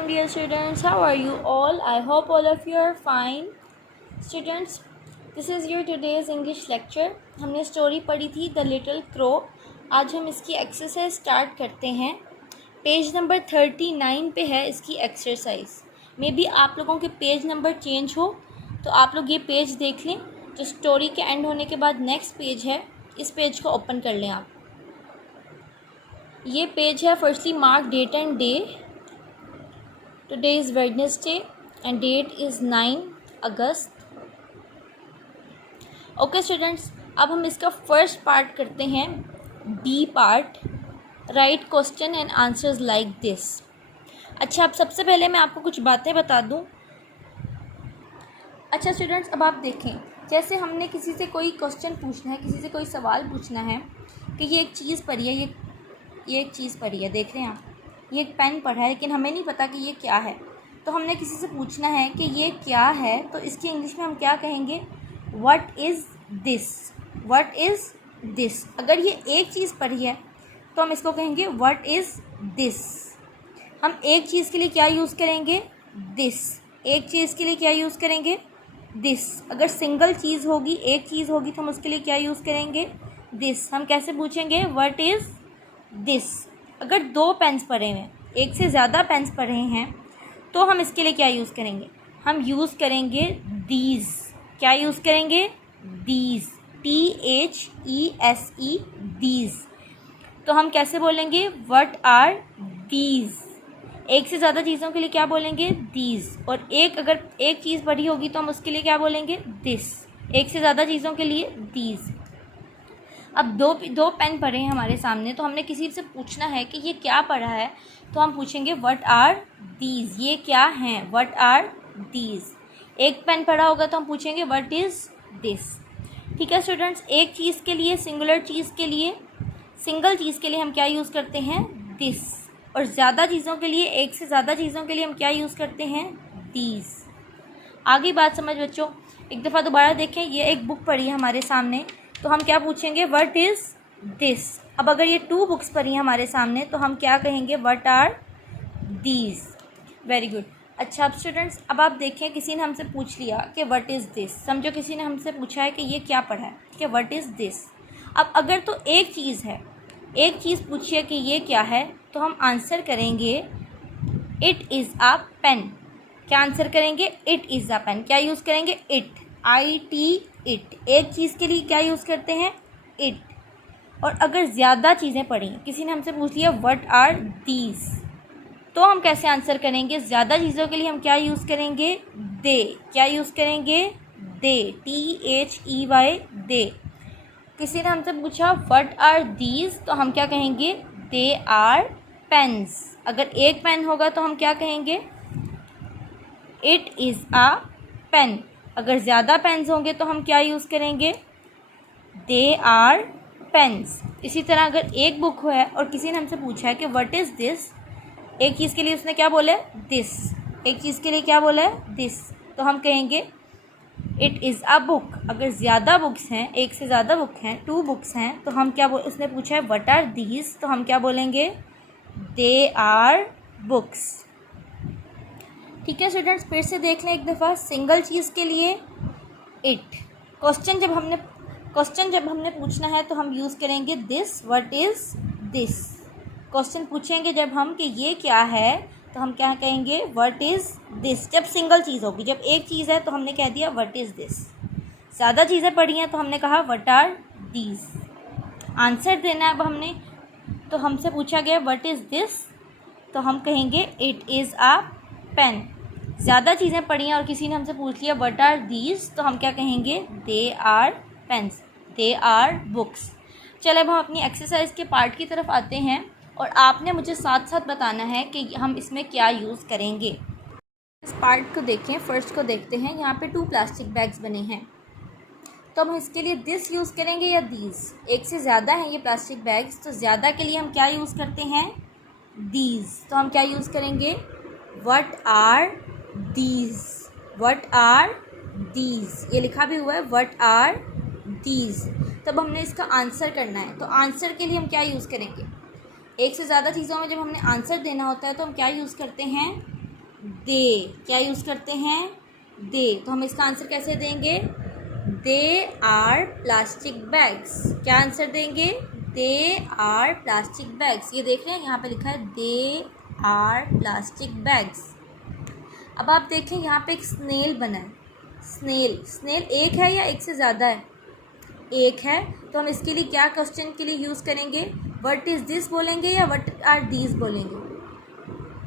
Dear students, how are you all? I hope all of you are fine. Students, this is your today's English lecture. हमने story पढ़ी थी the little crow. आज हम इसकी exercise start करते हैं. Page number 39 पे है इसकी एक्सरसाइज. मे बी आप लोगों के पेज नंबर चेंज हो तो आप लोग ये पेज देख लें. जो स्टोरी के एंड होने के बाद नेक्स्ट पेज है, इस पेज को ओपन कर लें आप. ये पेज है firstly mark date and day. Today is Wednesday and date is 9 August. Okay students, अब हम इसका फर्स्ट पार्ट करते हैं, B part. Write question and answers like this. अच्छा, अब सबसे पहले मैं आपको कुछ बातें बता दूं. अच्छा स्टूडेंट्स, अब आप देखें, जैसे हमने किसी से कोई क्वेश्चन पूछना है, किसी से कोई सवाल पूछना है कि ये एक चीज़ पढ़ी है, ये एक चीज़ पढ़ी है, देख रहे हैं आप, ये एक पेन पढ़ा है, लेकिन हमें नहीं पता कि ये क्या है. तो हमने किसी से पूछना है कि ये क्या है, तो इसकी इंग्लिश में हम क्या कहेंगे? What is this. What is this. अगर ये एक चीज़ पढ़ी है तो हम इसको कहेंगे व्हाट इज़ दिस. हम एक चीज़ के लिए क्या यूज़ करेंगे? दिस. एक चीज़ के लिए क्या यूज़ करेंगे? दिस. अगर सिंगल चीज़ होगी, एक चीज़ होगी, तो हम उसके लिए क्या यूज़ करेंगे? दिस. हम कैसे पूछेंगे? What is this. अगर दो पेन्स पढ़े हैं, एक से ज़्यादा पेन्स पढ़े हैं, तो हम इसके लिए क्या यूज़ करेंगे? हम यूज़ करेंगे दीज. क्या यूज़ करेंगे? दीज. THESE these. तो हम कैसे बोलेंगे? What are these. एक से ज़्यादा चीज़ों के लिए क्या बोलेंगे? दीज. और अगर एक चीज़ पढ़ी होगी तो हम उसके लिए क्या बोलेंगे? दिस. एक से ज़्यादा चीज़ों के लिए दीज. अब दो पेन पढ़े हैं हमारे सामने, तो हमने किसी से पूछना है कि ये क्या पढ़ा है, तो हम पूछेंगे व्हाट आर दीज. ये क्या हैं? What are these. एक पेन पढ़ा होगा तो हम पूछेंगे व्हाट इज़ दिस. ठीक है स्टूडेंट्स, एक चीज़ के लिए, सिंगल चीज़ के लिए हम क्या यूज़ करते हैं? दिस. और ज़्यादा चीज़ों के लिए, एक से ज़्यादा चीज़ों के लिए हम क्या यूज़ करते हैं? दीज. आगे बात समझ बच्चों. एक दफ़ा दोबारा देखें, ये एक बुक पढ़ी है हमारे सामने, तो हम क्या पूछेंगे? What is this. अब अगर ये 2 बुक्स पढ़ी हैं हमारे सामने, तो हम क्या कहेंगे? What are these. Very good. अच्छा, अब स्टूडेंट्स, अब आप देखें, किसी ने हमसे पूछ लिया कि व्हाट इज़ दिस. समझो किसी ने हमसे पूछा है कि ये क्या पढ़ा है, कि व्हाट इज़ दिस. अब अगर तो एक चीज़ है, एक चीज़ पूछिए कि ये क्या है, तो हम आंसर करेंगे इट इज़ अ पेन. क्या आंसर करेंगे? It is a pen. क्या यूज़ करेंगे? इट. IT it. एक चीज़ के लिए क्या यूज़ करते हैं? इट. और अगर ज़्यादा चीज़ें पढ़ी, किसी ने हमसे पूछ लिया व्हाट आर दीज, तो हम कैसे आंसर करेंगे? ज़्यादा चीज़ों के लिए हम क्या यूज़ करेंगे? दे. क्या यूज़ करेंगे? दे. THEY दे. किसी ने हमसे पूछा व्हाट आर दीज, तो हम क्या कहेंगे? They are pens. अगर एक पेन होगा तो हम क्या कहेंगे? It is a pen. अगर ज़्यादा पेन्स होंगे तो हम क्या यूज़ करेंगे? They are pens. इसी तरह अगर एक बुक है और किसी ने हमसे पूछा है कि व्हाट इज़ दिस, एक चीज़ के लिए उसने क्या बोला है? दिस. एक चीज़ के लिए क्या बोला है? दिस. तो हम कहेंगे इट इज़ अ बुक. अगर ज़्यादा बुक्स हैं, एक से ज़्यादा बुक हैं, 2 बुक्स हैं, तो हम क्या उसने पूछा है व्हाट आर दीज, तो हम क्या बोलेंगे? They are books. ठीक है स्टूडेंट्स, फिर से देख लें एक दफ़ा. सिंगल चीज़ के लिए इट. क्वेश्चन जब हमने पूछना है तो हम यूज़ करेंगे this. What is this. Question पूछेंगे जब हम कि ये क्या है, तो हम क्या कहेंगे? What is this. जब सिंगल चीज़ होगी, जब एक चीज़ है तो हमने कह दिया व्हाट इज़ दिस. ज़्यादा चीज़ें पढ़ी हैं तो हमने कहा व्हाट आर दीज. आंसर देना है अब हमने, तो हमसे पूछा गया व्हाट इज़ दिस, तो हम कहेंगे इट इज़ अ पेन. ज़्यादा चीज़ें पढ़ी हैं और किसी ने हमसे पूछ लिया व्हाट आर दीज, तो हम क्या कहेंगे? They are pens. They are books. चलो अब हम अपनी एक्सरसाइज के पार्ट की तरफ आते हैं और आपने मुझे साथ साथ बताना है कि हम इसमें क्या यूज़ करेंगे. इस पार्ट को देखें, फर्स्ट को देखते हैं. यहाँ पे 2 प्लास्टिक बैग्स बने हैं, तो हम इसके लिए दिस यूज़ करेंगे या दीज. एक से ज़्यादा हैं ये प्लास्टिक बैग्स, तो ज़्यादा के लिए हम क्या यूज़ करते हैं? दीज. तो हम क्या यूज़ करेंगे? What are these. What are these. ये लिखा भी हुआ है व्हाट आर दीज. तब हमने इसका आंसर करना है, तो आंसर के लिए हम क्या यूज़ करेंगे? एक से ज़्यादा चीज़ों में जब हमने आंसर देना होता है तो हम क्या यूज़ करते हैं? दे, क्या यूज़ करते हैं? दे। तो हम इसका आंसर कैसे देंगे? They are plastic bags. क्या आंसर देंगे? They are plastic bags. ये देख रहे हैं यहाँ पे लिखा है दे आर प्लास्टिक बैग्स। अब आप देखें यहाँ पे एक स्नेल बना है। स्नेल एक है या एक से ज़्यादा है? एक है। तो हम इसके लिए क्या क्वेश्चन के लिए यूज़ करेंगे? व्हाट इज़ दिस बोलेंगे या व्हाट आर दीज बोलेंगे?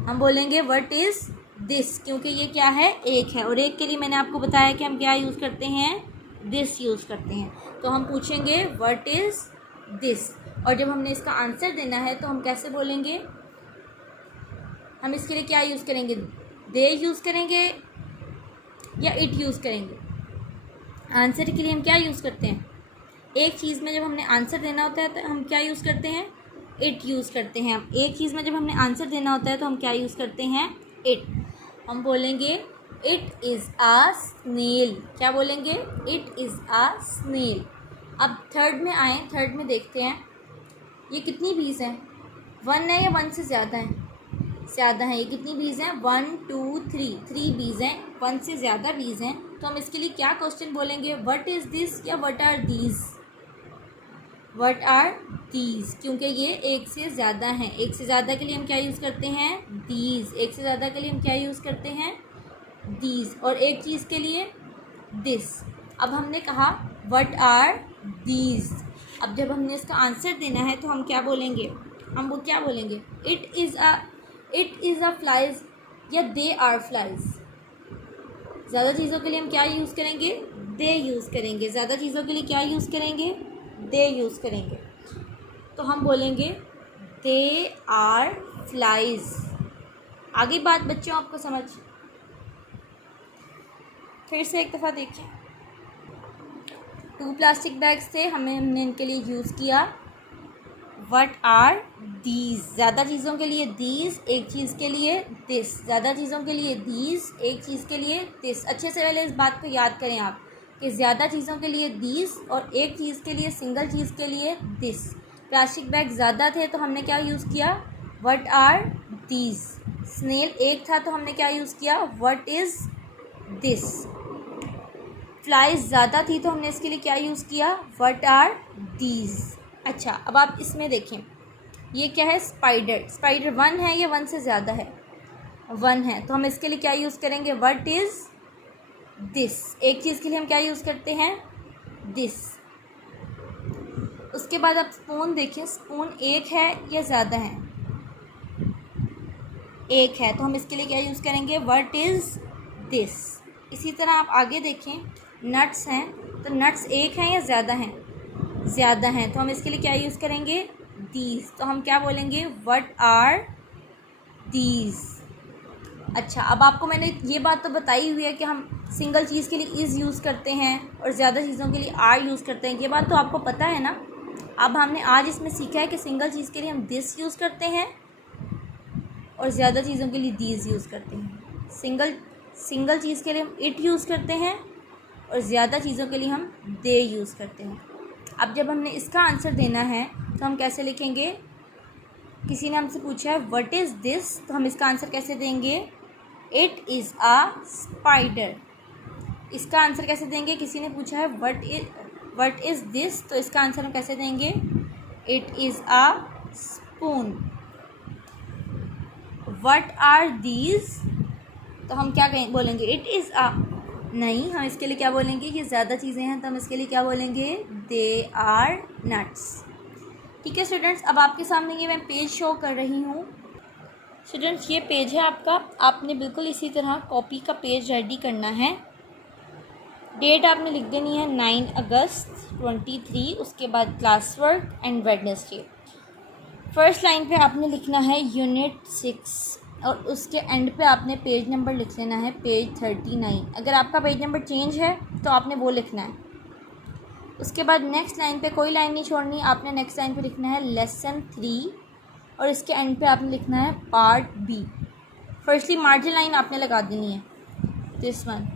हम बोलेंगे व्हाट इज़ दिस, क्योंकि ये क्या है? एक है। और एक के लिए मैंने आपको बताया कि हम क्या यूज़ करते हैं? दिस यूज़ करते हैं। तो हम पूछेंगे व्हाट इज़ दिस। और जब हमने इसका आंसर देना है तो हम कैसे बोलेंगे? हम इसके लिए क्या यूज़ करेंगे? दे यूज़ करेंगे या इट यूज़ करेंगे? आंसर के लिए हम क्या यूज़ करते हैं? एक चीज़ में जब हमने आंसर देना होता है तो हम क्या यूज़ करते हैं? इट यूज़ करते हैं। एक चीज़ में जब हमने आंसर देना होता है तो हम क्या यूज़ करते हैं? इट। हम बोलेंगे इट इज़ आ स्नेल। क्या बोलेंगे? It is a snail. अब थर्ड में आए, थर्ड में देखते हैं ये कितनी बीज हैं? 1 है या 1 से ज़्यादा है? ज़्यादा है। ये कितनी बीज हैं? 1 2 3, 3 बीज हैं। 1 से ज़्यादा बीज हैं। तो हम इसके लिए क्या क्वेश्चन बोलेंगे? व्हाट इज़ दिस या what are these? What are these, क्योंकि ये एक से ज़्यादा हैं। एक से ज़्यादा के लिए हम क्या यूज़ करते हैं? दीज। एक से ज़्यादा के लिए हम क्या यूज़ करते हैं? दीज। और एक चीज़ के लिए दिस। अब हमने कहा व्हाट आर दीज। अब जब हमने इसका आंसर देना है तो हम क्या बोलेंगे? हम वो क्या बोलेंगे? इट इज़ अ फ्लाइज या दे आर फ्लाइज। ज़्यादा चीज़ों के लिए हम क्या यूज़ करेंगे? दे यूज़ करेंगे। ज़्यादा चीज़ों के लिए क्या यूज़ करेंगे? दे यूज़ करेंगे। तो हम बोलेंगे दे आर फ्लाइज। आगे बात बच्चों आपको समझ? फिर से एक दफ़ा देखिए। 2 प्लास्टिक बैग्स थे, हमने इनके लिए यूज़ किया व्हाट आर दीज। ज़्यादा चीज़ों के लिए दीज, एक चीज़ के लिए दिस। ज़्यादा चीज़ों के लिए दीज, एक चीज़ के लिए दिस। अच्छे से पहले इस बात को याद करें आप कि ज़्यादा चीज़ों के लिए दीज और एक चीज़ के लिए, सिंगल चीज़ के लिए दिस। प्लास्टिक बैग ज़्यादा थे तो हमने क्या यूज़ किया? What are these. स्नेल एक था तो हमने क्या यूज़ किया? What is this. फ्लाइज ज़्यादा थी तो हमने इसके लिए क्या यूज़ किया? What are these. अच्छा, अब आप इसमें देखें ये क्या है? स्पाइडर। स्पाइडर 1 है या 1 से ज़्यादा है? 1 है। तो हम इसके लिए क्या यूज़ करेंगे? What is this. एक चीज़ के लिए हम क्या यूज़ करते हैं? दिस। उसके बाद आप स्पून देखें, स्पून एक है या ज़्यादा है? एक है। तो हम इसके लिए क्या यूज़ करेंगे? What is this. इसी तरह आप आगे देखें, नट्स हैं तो नट्स एक हैं या ज़्यादा हैं? ज़्यादा हैं। तो हम इसके लिए क्या यूज़ करेंगे? दीज। तो हम क्या बोलेंगे? What are these. अच्छा, अब आपको मैंने ये बात तो बताई हुई है कि हम सिंगल चीज़ के लिए इज़ यूज़ करते हैं और ज़्यादा चीज़ों के लिए आर यूज़ करते हैं। ये बात तो आपको पता है ना? अब हमने आज इसमें सीखा है कि सिंगल चीज़ के लिए हम दिस यूज़ करते हैं और ज़्यादा चीज़ों के लिए दीज यूज़ करते हैं। सिंगल चीज़ के लिए हम इट यूज़ करते हैं और ज़्यादा चीज़ों के लिए हम दे यूज़ करते हैं। अब जब हमने इसका आंसर देना है तो हम कैसे लिखेंगे? किसी ने हमसे पूछा है व्हाट इज़ दिस, तो हम इसका आंसर कैसे देंगे? It is a spider. इसका आंसर कैसे देंगे? किसी ने पूछा है व्हाट इज़ दिस, तो इसका आंसर हम कैसे देंगे? It is a spoon. What are these, तो हम क्या बोलेंगे? It is a. नहीं, हम इसके लिए क्या बोलेंगे? ये ज़्यादा चीज़ें हैं तो हम इसके लिए क्या बोलेंगे? They are nuts. ठीक है स्टूडेंट्स, अब आपके सामने ये मैं पेज शो कर रही हूँ। स्टूडेंट्स, ये पेज है आपका। आपने बिल्कुल इसी तरह कॉपी का पेज रेडी करना है। डेट आपने लिख देनी है 9 अगस्त 23। उसके बाद class work and Wednesday. First line पे आपने लिखना है यूनिट 6 और उसके एंड पे आपने पेज नंबर लिख लेना है, पेज 39। अगर आपका पेज नंबर चेंज है तो आपने वो लिखना है। उसके बाद नेक्स्ट लाइन पे कोई लाइन नहीं छोड़नी, आपने नेक्स्ट लाइन पे लिखना है लेसन 3 और इसके एंड पे आपने लिखना है part B. Firstly margin line आपने लगा देनी है, दिस वन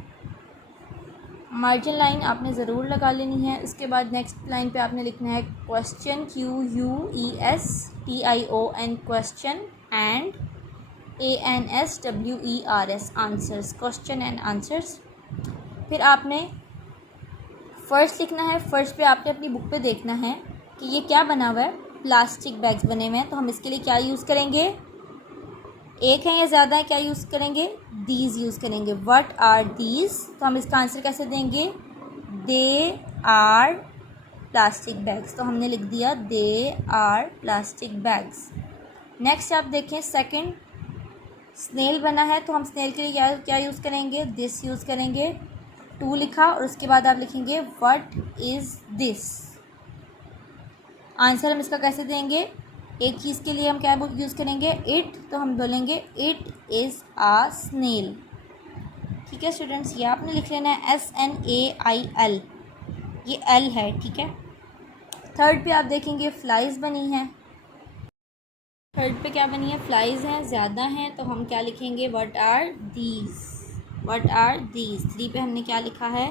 मार्जिन लाइन आपने ज़रूर लगा लेनी है। उसके बाद नेक्स्ट लाइन पे आपने लिखना है question, QUESTION question, and ANSWERS, answers, question and answers. फिर आपने फर्स्ट लिखना है। फर्स्ट पे आपने अपनी बुक पे देखना है कि ये क्या बना हुआ है, प्लास्टिक बैग्स बने हुए हैं। तो हम इसके लिए क्या यूज़ करेंगे, एक है या ज़्यादा है, क्या यूज़ करेंगे, दीज यूज़ करेंगे। व्हाट आर दीज, तो हम इसका आंसर कैसे देंगे, दे आर प्लास्टिक बैग्स। तो हमने लिख दिया they are plastic bags. Next आप देखें सेकंड, स्नेल बना है, तो हम स्नेल के लिए क्या यूज़ करेंगे, दिस यूज़ करेंगे। टू लिखा और उसके बाद आप लिखेंगे व्हाट इज़ दिस। आंसर हम इसका कैसे देंगे, एक चीज़ के लिए हम क्या यूज़ करेंगे, इट, तो हम बोलेंगे इट इज़ आ स्नेल। ठीक है स्टूडेंट्स, ये आपने लिख लेना है SNAIL, ये L है, ठीक है। थर्ड पे आप देखेंगे फ्लाइज बनी है। थर्ड पे क्या बनी है, फ्लाइज हैं, ज़्यादा हैं, तो हम क्या लिखेंगे, what are these, what are these. Three पे हमने क्या लिखा है,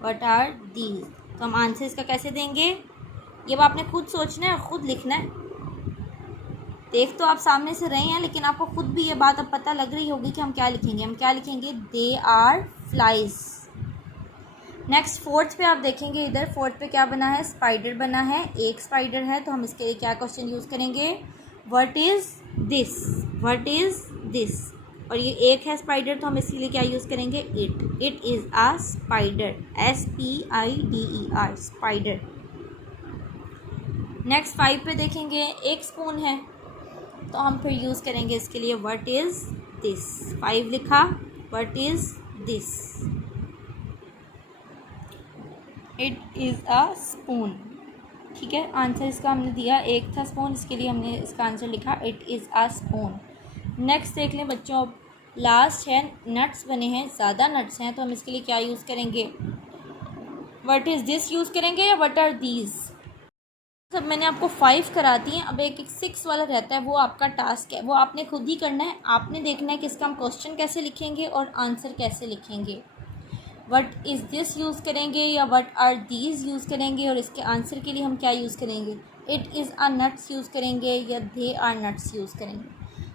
व्हाट आर दीज। तो हम आंसर इसका कैसे देंगे, ये आपने खुद सोचना है और ख़ुद लिखना है। देख तो आप सामने से रहे हैं, लेकिन आपको खुद भी ये बात अब पता लग रही होगी कि हम क्या लिखेंगे। हम क्या लिखेंगे, they are flies. Next fourth पे आप देखेंगे, इधर फोर्थ पे क्या बना है, स्पाइडर बना है, एक स्पाइडर है। तो हम इसके लिए क्या क्वेश्चन यूज़ करेंगे, what is this, what is this. और ये एक है स्पाइडर, तो हम इसके लिए क्या यूज़ करेंगे, it, it is a spider, SPIDER, spider. Next 5 पे देखेंगे, एक स्पून है, तो हम फिर यूज़ करेंगे इसके लिए व्हाट इज़ दिस। 5 लिखा, what is this, it is a spoon. ठीक है, आंसर इसका हमने दिया, एक था स्पून, इसके लिए हमने इसका आंसर लिखा it is a spoon. Next देख लें बच्चों, लास्ट है, नट्स बने हैं, ज़्यादा नट्स हैं, तो हम इसके लिए क्या यूज़ करेंगे, व्हाट इज़ दिस यूज़ करेंगे या व्हाट आर दीज। सब मैंने आपको 5 करा दी हैं, अब एक 6 वाला रहता है, वो आपका टास्क है, वो आपने खुद ही करना है। आपने देखना है कि इसका हम क्वेश्चन कैसे लिखेंगे और आंसर कैसे लिखेंगे। व्हाट इज़ दिस यूज़ करेंगे या व्हाट आर दीज यूज़ करेंगे, और इसके आंसर के लिए हम क्या यूज़ करेंगे, it is a nuts use करेंगे या दे आर नट्स यूज़ करेंगे।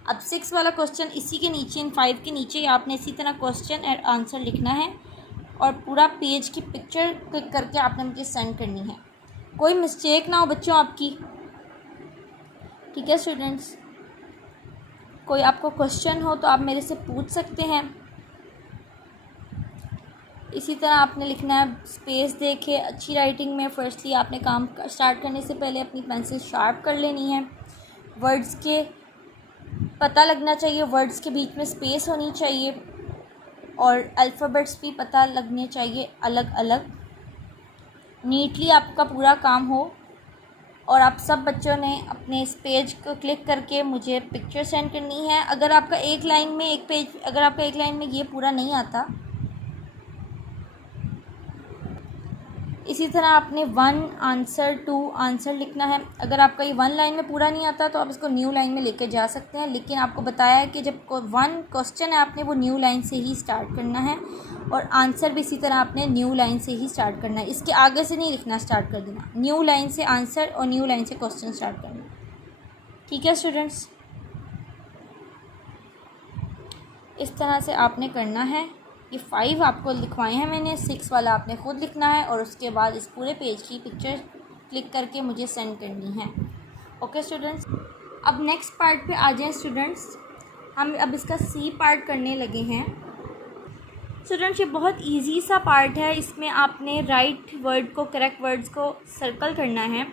अब 6 वाला क्वेश्चन इसी के नीचे, इन 5 के नीचे आपने इसी तरह क्वेश्चन और आंसर लिखना है, और पूरा पेज की पिक्चर क्लिक करके आपने मुझे सेंड करनी है, कोई मिस्टेक ना हो बच्चों आपकी। ठीक है स्टूडेंट्स, कोई आपको क्वेश्चन हो तो आप मेरे से पूछ सकते हैं। इसी तरह आपने लिखना है, स्पेस देखे अच्छी राइटिंग में। फर्स्टली आपने काम स्टार्ट करने से पहले अपनी पेंसिल शार्प कर लेनी है। वर्ड्स के पता लगना चाहिए, वर्ड्स के बीच में स्पेस होनी चाहिए, और अल्फ़ाबेट्स भी पता लगने चाहिए अलग अलग। नीटली आपका पूरा काम हो, और आप सब बच्चों ने अपने इस पेज को क्लिक करके मुझे पिक्चर सेंड करनी है। अगर आपका एक लाइन में ये पूरा नहीं आता, इसी तरह आपने 1 आंसर 2 आंसर लिखना है। अगर आपका ये 1 लाइन में पूरा नहीं आता तो आप इसको न्यू लाइन में लेकर जा सकते हैं, लेकिन आपको बताया है कि जब 1 क्वेश्चन है आपने वो न्यू लाइन से ही स्टार्ट करना है, और आंसर भी इसी तरह आपने न्यू लाइन से ही स्टार्ट करना है। इसके आगे से नहीं लिखना स्टार्ट कर देना, न्यू लाइन से आंसर और न्यू लाइन से क्वेश्चन स्टार्ट करना। ठीक है स्टूडेंट्स, इस तरह से आपने करना है। ये 5 आपको लिखवाए हैं मैंने, 6 वाला आपने ख़ुद लिखना है, और उसके बाद इस पूरे पेज की पिक्चर क्लिक करके मुझे सेंड करनी है। ओके स्टूडेंट्स, अब नेक्स्ट पार्ट पे आ जाएं स्टूडेंट्स। हम अब इसका C पार्ट करने लगे हैं। स्टूडेंट्स, ये बहुत इजी सा पार्ट है। इसमें आपने राइट वर्ड को, करेक्ट वर्ड्स को सर्कल करना है।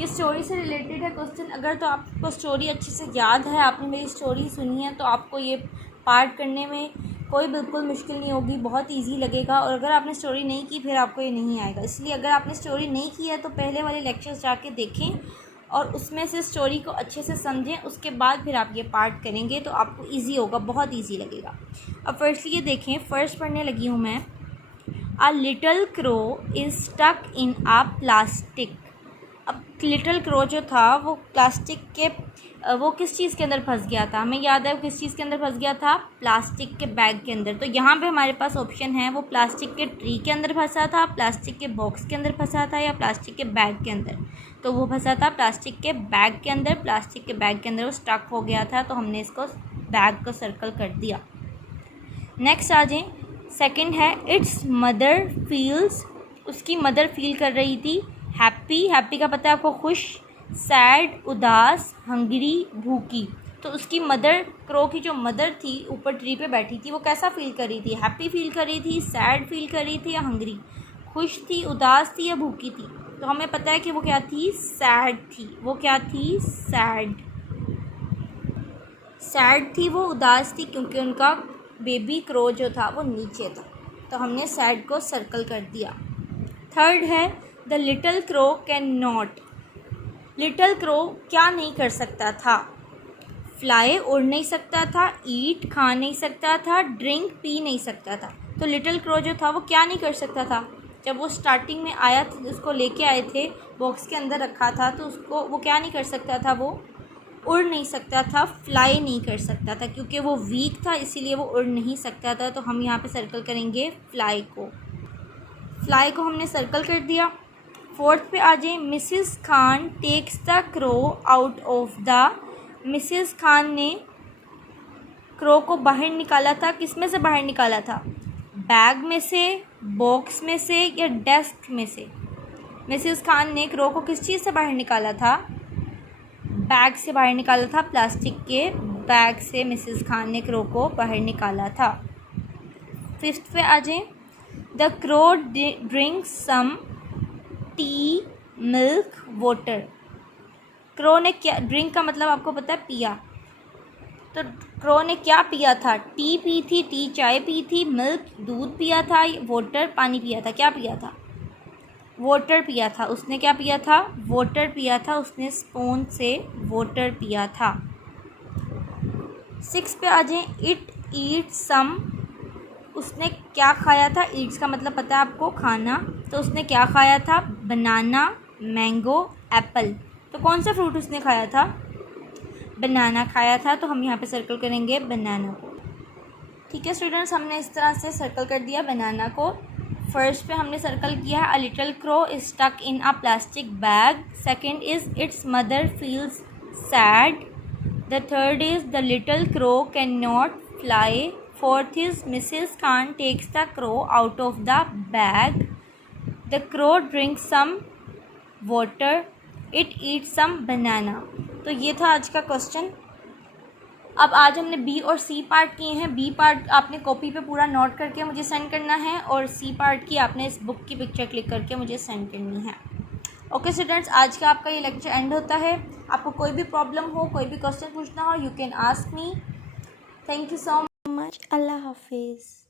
ये स्टोरी से रिलेटेड है क्वेश्चन। अगर तो आपको स्टोरी अच्छे से याद है, आपने मेरी स्टोरी सुनी है, तो आपको ये पार्ट करने में कोई बिल्कुल मुश्किल नहीं होगी, बहुत इजी लगेगा। और अगर आपने स्टोरी नहीं की फिर आपको ये नहीं आएगा। इसलिए अगर आपने स्टोरी नहीं की है तो पहले वाले लेक्चर्स जाके देखें और उसमें से स्टोरी को अच्छे से समझें, उसके बाद फिर आप ये पार्ट करेंगे तो आपको इजी होगा, बहुत इजी लगेगा। अब फर्स्टली ये देखें, फर्स्ट पढ़ने लगी हूँ मैं। A little crow is stuck in a plastic. अब लिटल क्रो जो था वो प्लास्टिक के वो किस चीज़ के अंदर फंस गया था, हमें याद है वो किस चीज़ के अंदर फंस गया था, प्लास्टिक के बैग के अंदर। तो यहाँ पे हमारे पास ऑप्शन है, वो प्लास्टिक के ट्री के अंदर फंसा था, प्लास्टिक के बॉक्स के अंदर फंसा था, या प्लास्टिक के बैग के अंदर। तो वो फंसा था प्लास्टिक के बैग के अंदर, प्लास्टिक के बैग के अंदर वो स्टक हो गया था, तो हमने इसको बैग को सर्कल कर दिया। नेक्स्ट आ जाए, सेकंड है इट्स मदर फील्स, उसकी मदर फील कर रही थी हैप्पी, हैप्पी का पता है आपको खुश, सैड उदास, हंगरी भूखी। तो उसकी मदर, क्रो की जो मदर थी ऊपर ट्री पे बैठी थी, वो कैसा फील कर रही थी, हैप्पी फील कर रही थी, सैड फील कर रही थी, या हंगरी, खुश थी, उदास थी, या भूखी थी। तो हमें पता है कि वो क्या थी, सैड थी। वो क्या थी, सैड, सैड थी वो, उदास थी क्योंकि उनका बेबी क्रो जो था वो नीचे था। तो हमने सैड को सर्कल कर दिया। थर्ड है the little crow can not, little crow क्या नहीं कर सकता था, फ्लाई उड़ नहीं सकता था, ईट खा नहीं सकता था, ड्रिंक पी नहीं सकता था। तो लिटल क्रो जो था वो क्या नहीं कर सकता था, जब वो स्टार्टिंग में आया था, उसको लेके आए थे, बॉक्स के अंदर रखा था, तो उसको वो क्या नहीं कर सकता था, वो उड़ नहीं सकता था, फ्लाई नहीं कर सकता था, क्योंकि वो वीक था इसीलिए वो उड़ नहीं सकता था। तो हम यहाँ पे सर्कल करेंगे फ्लाई को, फ्लाई को हमने सर्कल कर दिया। फोर्थ पे आ जाए, Mrs Khan takes the crow out of the, Mrs Khan ने क्रो को बाहर निकाला था, किस में से बाहर निकाला था, बैग में से, बॉक्स में से, या डेस्क में से। मिसिस खान ने क्रो को किस चीज़ से बाहर निकाला था, बैग से बाहर निकाला था, प्लास्टिक के बैग से मिसिस खान ने क्रो को बाहर निकाला था। फिफ्थ पे आ जाए, the crow drinks some tea milk water, crow ने क्या, ड्रिंक का मतलब आपको पता है पिया, तो क्रो ने क्या पिया था, टी पी थी, टी चाय पी थी, मिल्क दूध पिया था, वाटर पानी पिया था, क्या पिया था, वाटर पिया था। उसने क्या पिया था, वाटर पिया था, उसने स्पून से वाटर पिया था। 6 पे आ जाए, इट ईट सम, उसने क्या खाया था, ईट्स का मतलब पता है आपको खाना, तो उसने क्या खाया था, बनाना, मैंगो, एप्पल। तो कौन सा फ्रूट उसने खाया था, बनाना खाया था, तो हम यहाँ पे सर्कल करेंगे बनाना को। ठीक है स्टूडेंट्स, हमने इस तरह से सर्कल कर दिया बनाना को। फर्स्ट पे हमने सर्कल किया है, a little crow is stuck in a plastic bag. Second is its mother feels sad. The third is the little crow can not fly. Fourth is Mrs Khan takes the crow out of the bag. The crow drinks some water. It eats some banana. तो ये था आज का question. अब आज हमने B और C part किए हैं। बी पार्ट आपने कॉपी पे पूरा नोट करके मुझे सेंड करना है, और सी पार्ट की आपने इस बुक की पिक्चर क्लिक करके मुझे सेंड करनी है। ओके स्टूडेंट्स, आज का आपका ये लेक्चर एंड होता है। आपको कोई भी प्रॉब्लम हो, कोई भी क्वेश्चन पूछना हो, you can ask me. Thank you so much. Allah हाफिज़।